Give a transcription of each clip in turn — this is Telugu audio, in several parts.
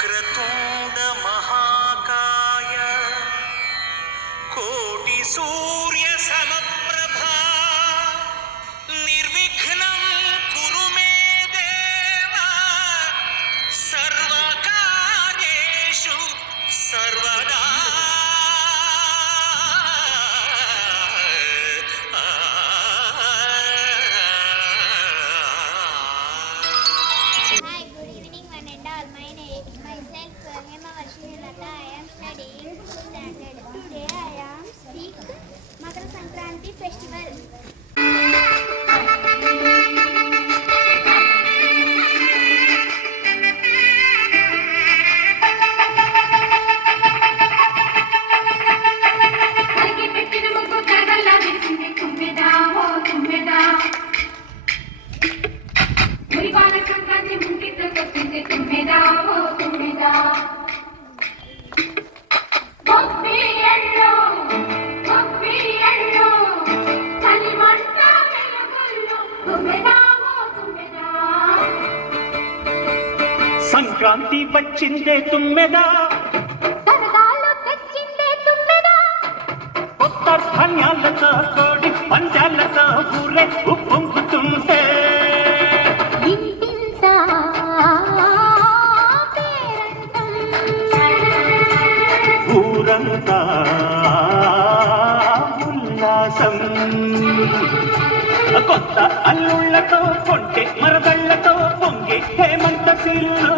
वक्रतुण्डमहाकाय कोटिसू ఊరంతా ఉల్లాసం. కొత్త అల్లుళ్ళతో కొంటే మరదళ్ళతో పొంగే హేమంత సిల్లు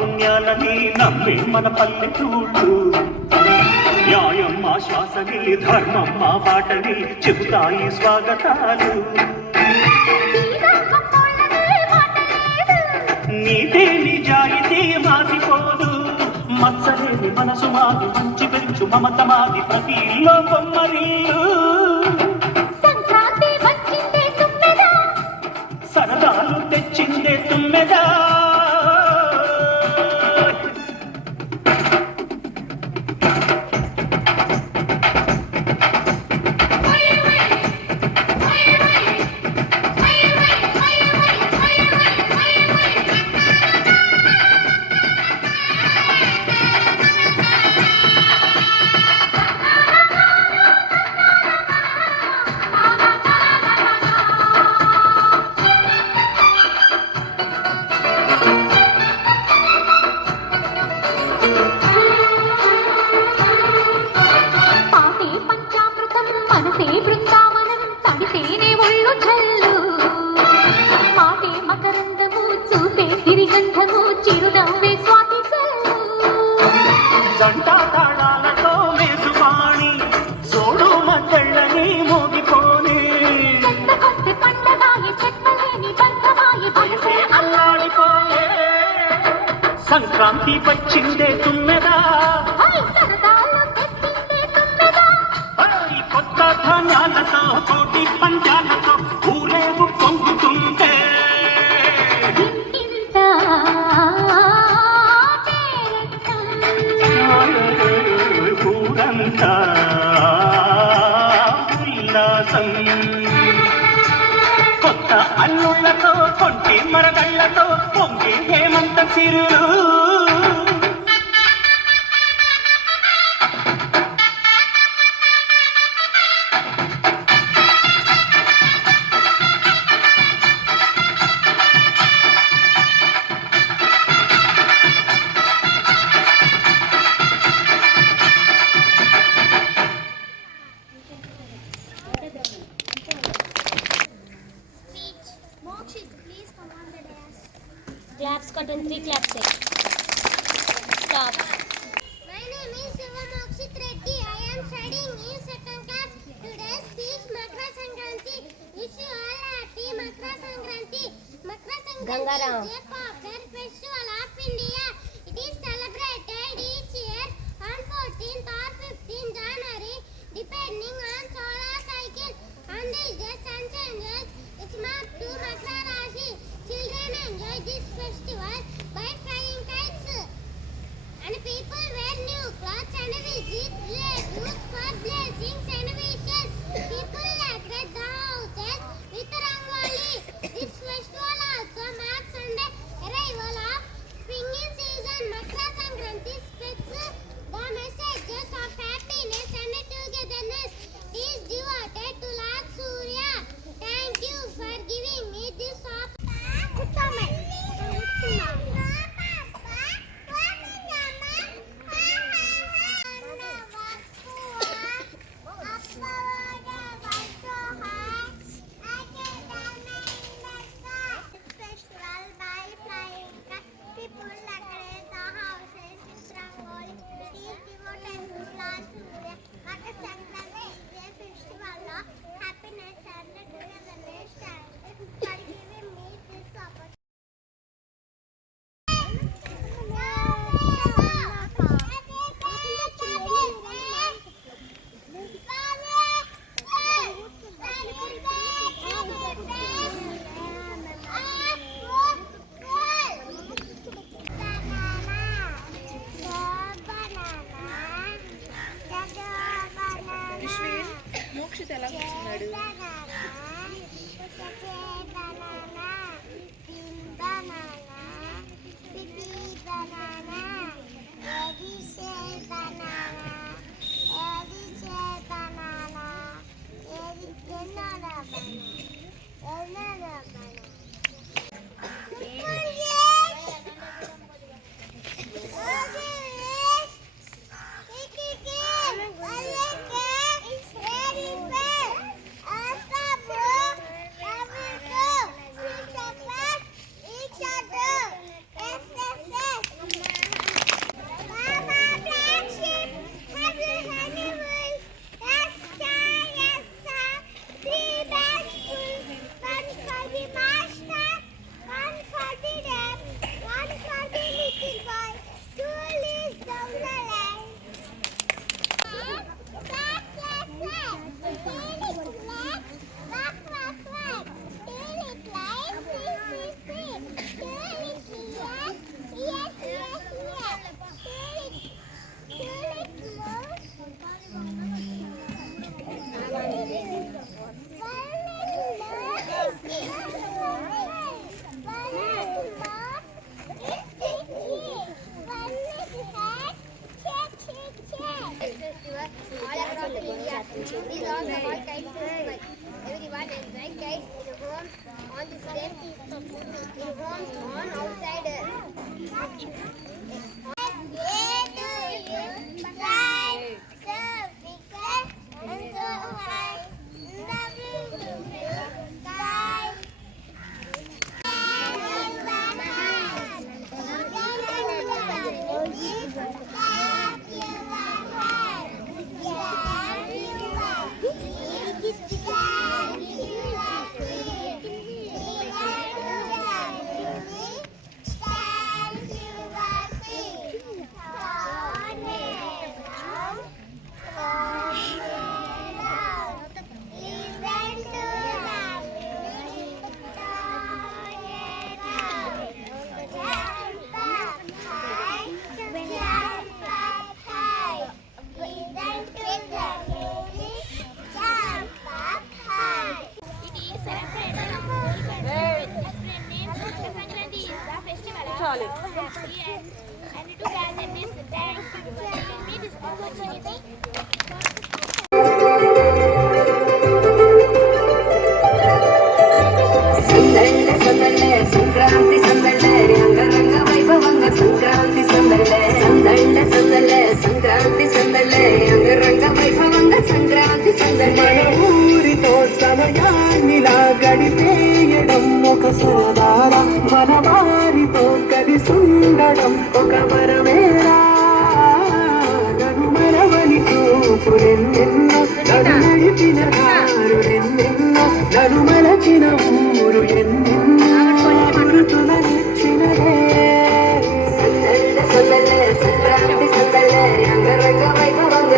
పుణ్యాలని నమ్మే మన పల్లెటూళ్ళు న్యాయం మా శ్వాసని ధర్మం మా పాటని చెబుతాయి స్వాగతాలు. నీతే కప్పోళ్ళని నిజాయితీ మాసిపోదు. మత్సలేని మనసు మాది మంచి పెంచు మమత మాది ప్రతి ఇల్లో బొమ్మరిల్లు బృందావనం తడితేనే ఒళ్ళు జల్లు మాటే మకరందము చూపే సిరిగంధము చిరునవ్వే స్వాతి జల్లు జంట తాళాలతో మేసుపాణి సోడు మద్దళ్ళని మోగిపోని. చెత్తకొస్తే పండగాయి చెత్తలేని బంధమాయి అల్లాడిపోయే. సంక్రాంతి వచ్చిందే తుమ్మెదా కొత్త అల్లుళ్ళతో కొంటి మరదళ్ళతో పొంగి హేమంత సిరులు. gangarang。yapacağım.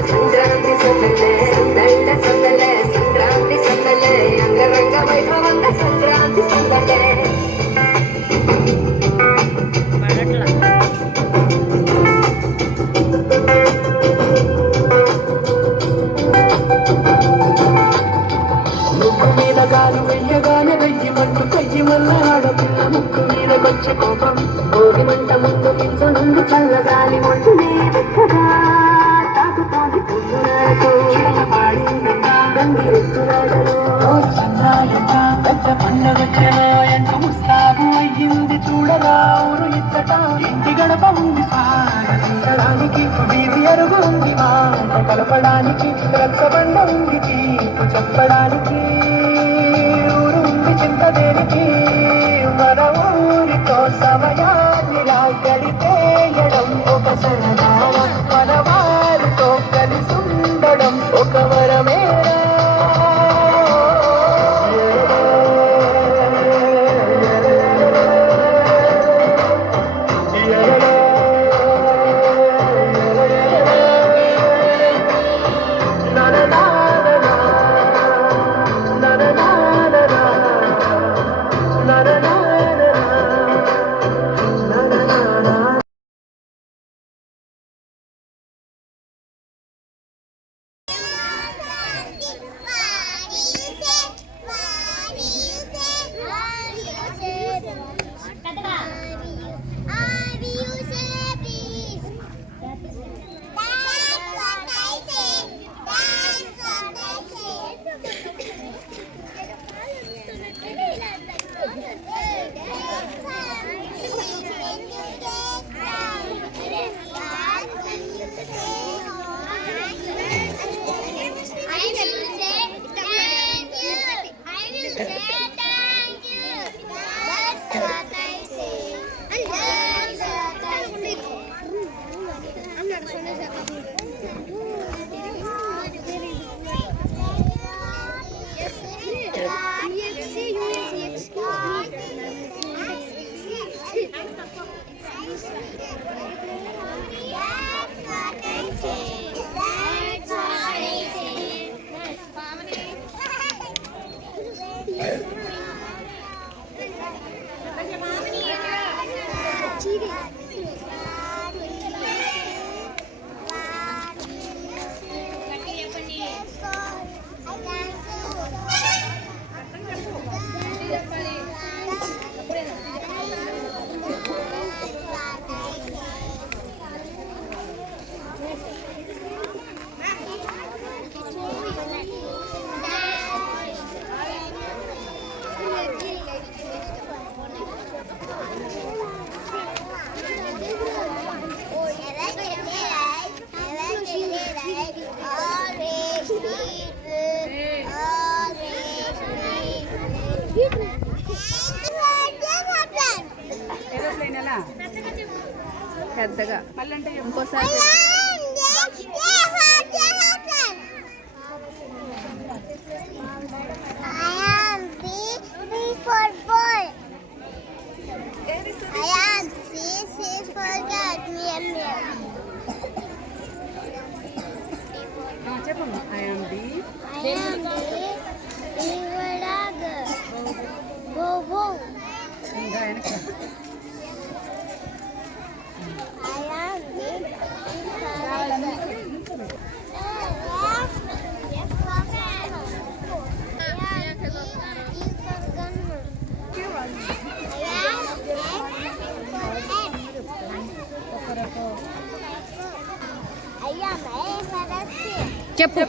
Yes, చేయడం ఒక సరదా మనవారితో కలిసి ఉండడం ఒక పెద్దగా. ఇంకోసారి చెప్పు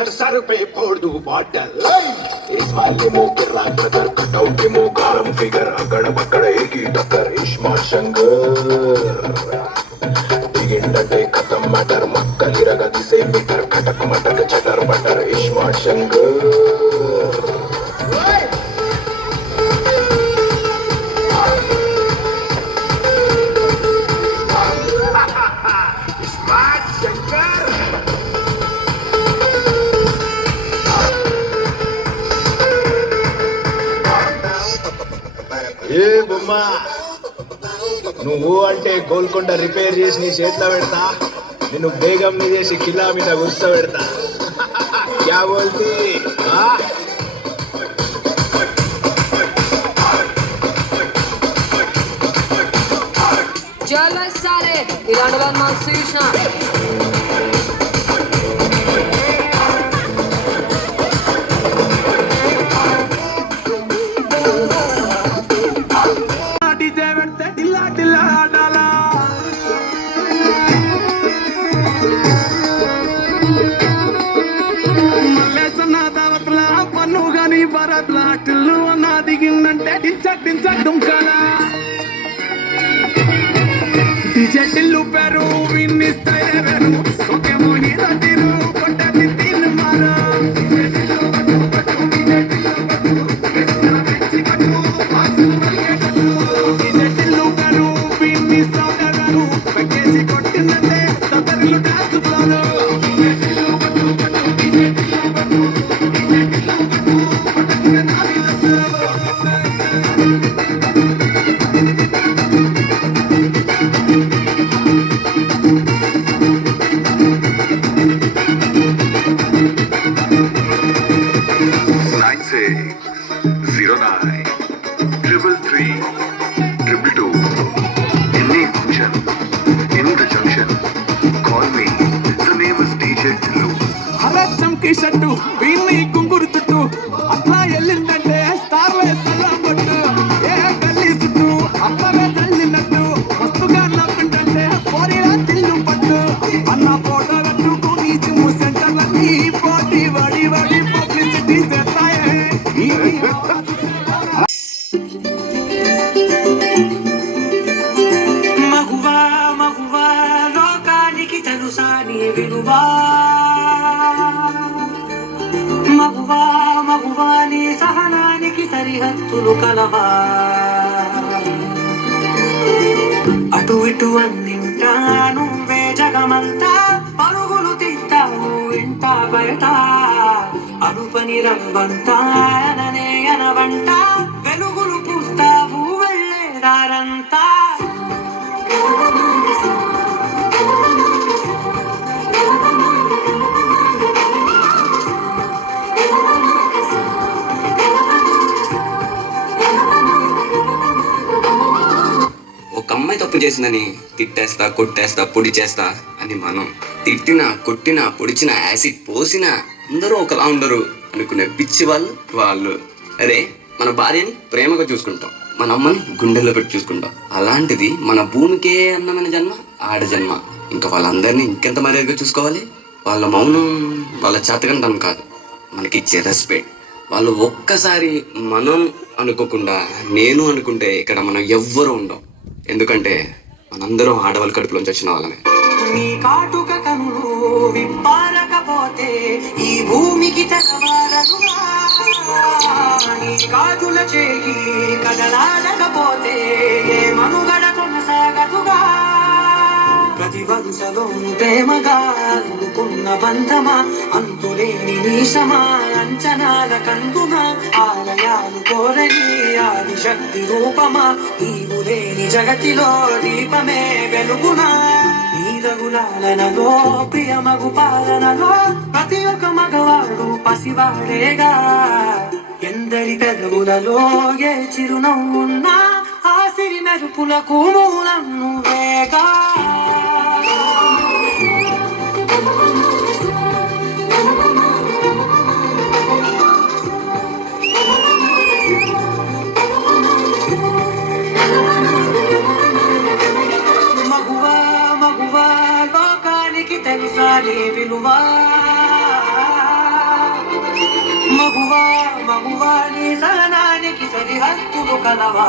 अगर सर पे फोड़ दू बॉटल इस वाले मो गिरा कदर के मो गरम फिगर, अकड़ पकड़ एक ही टक्कर, इश्मा शंकर टिगिंडटे खत्म मटर मक्कली रगदी से मीटर, खटक मटक, चटर बटर, इश्मा शंकर అమ్మా. నువ్వు అంటే గోల్కొండ రిపేర్ చేసి నీ చేతిలో పెడతా. నిన్ను బేగం మీద చేసి కిలా మీద గుర్త పెడతా క్యా బోల్తీ? ఆ? జలసాలే ఇలాంటి వాళ్ళు షర్ట్లు అలా చంకీ షర్టు వీళ్ళు తీస్తావు ఇంట బయట అరుపని రంగంతా అననే అనవంట వెలుగులు పూస్తావు వెళ్ళేదారంతా ఒక అమ్మాయి తప్పు చేసిందని తిట్టేస్తా కొట్టేస్తా పొడి చేస్తా అని మనం. తిట్టినా కొట్టినా పొడిచినా యాసిడ్ పోసినా అందరూ ఒకలా ఉండరు అనుకునే పిచ్చి వాళ్ళు వాళ్ళు. అదే మన భార్యని ప్రేమగా చూసుకుంటాం మన అమ్మని గుండెల్లో పెట్టి చూసుకుంటాం. అలాంటిది మన భూమికే అన్నమైన జన్మ ఆడ జన్మ. ఇంకా వాళ్ళందరినీ ఇంకెంత మర్యాదగా చూసుకోవాలి? వాళ్ళ మౌనం వాళ్ళ చేతకంటం కాదు. మనకి ఇచ్చే రెస్పెక్ట్ వాళ్ళు ఒక్కసారి మనం అనుకోకుండా నేను అనుకుంటే ఇక్కడ మనం ఎవ్వరూ ఉండం. ఎందుకంటే మనందరం ఆడవాళ్ళ కడుపులోంచి వచ్చిన వాళ్ళమే. విప్పారకపోతే ఈ భూమికి తెరవారదుగా నీ కాజుల చేయి కదలాడకపోతే ఏ మనుగడ కొనసాగదుగా? ప్రతి వరుసలోను ప్రేమగా అందుకున్న బంధమా? అంతులేని నీశమా అంచనాల కందున ఆలయాలు కోరని ఆది శక్తి రూపమా? నీవు లేని జగతిలో దీపమే వెలుగునా? నీరగులాలనలో ప్రియమగు పాలనలో ప్రతి ఒక్క మగవాడు పసివాడేగా ఎందరి పెదవులలో ఏ చిరునవ్వున్నా ఆ సిరి మెరుపులకు మూలం నువ్వేగా తెలుసాలి విలువా? మగువా మగువా నీ సహనానికి సరిహద్దులు కలవా?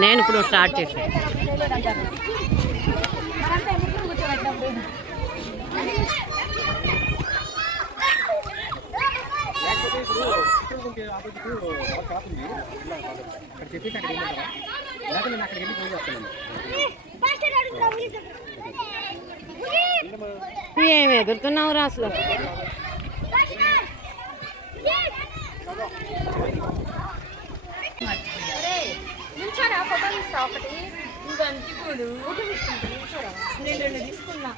నేను ఇప్పుడు స్టార్ట్ చేశాను ఏమి ఎదురుతున్నావు రాసులో నా ఫోటో తీస్తా ఒకటి? ఇంకా అంతిపుడు ఫోటో నేను రెండు తీసుకున్నా.